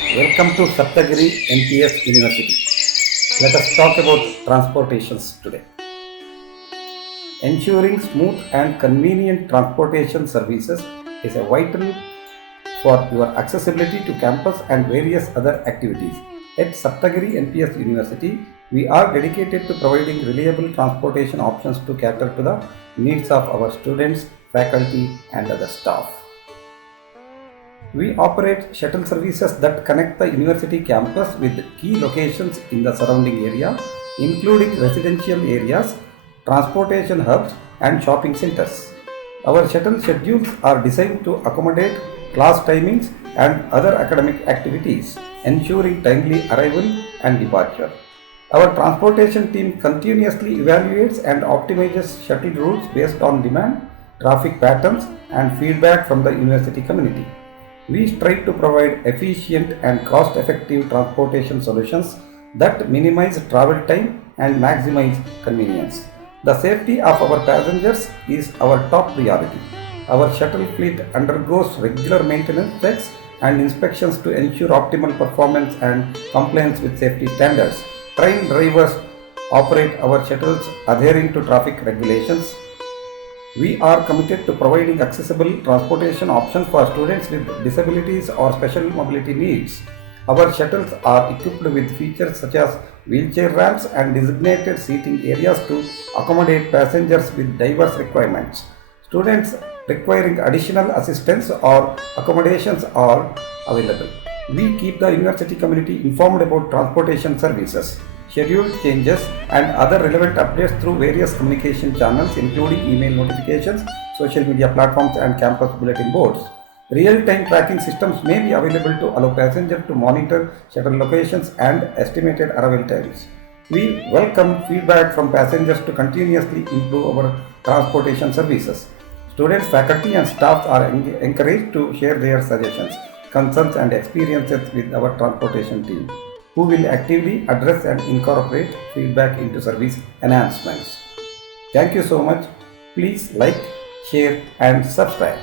Welcome to Sapthagiri NPS University. Let us talk about transportations today. Ensuring smooth and convenient transportation services is a vital for your accessibility to campus and various other activities. At Sapthagiri NPS University, we are dedicated to providing reliable transportation options to cater to the needs of our students, faculty, and other staff. We operate shuttle services that connect the university campus with key locations in the surrounding area, including residential areas, transportation hubs, and shopping centers. Our shuttle schedules are designed to accommodate class timings and other academic activities, ensuring timely arrival and departure. Our transportation team continuously evaluates and optimizes shuttle routes based on demand, traffic patterns, and feedback from the university community. We strive to provide efficient and cost-effective transportation solutions that minimize travel time and maximize convenience. The safety of our passengers is our top priority. Our shuttle fleet undergoes regular maintenance checks and inspections to ensure optimal performance and compliance with safety standards. Trained drivers operate our shuttles adhering to traffic regulations. We are committed to providing accessible transportation options for students with disabilities or special mobility needs. Our shuttles are equipped with features such as wheelchair ramps and designated seating areas to accommodate passengers with diverse requirements. Students requiring additional assistance or accommodations are available. We keep the university community informed about transportation services, schedule changes, and other relevant updates through various communication channels, including email notifications, social media platforms, and campus bulletin boards. Real-time tracking systems may be available to allow passengers to monitor shuttle locations and estimated arrival times. We welcome feedback from passengers to continuously improve our transportation services. Students, faculty, and staff are encouraged to share their suggestions, concerns, and experiences with our transportation team, who will actively address and incorporate feedback into service enhancements. Thank you so much. Please like, share, and subscribe.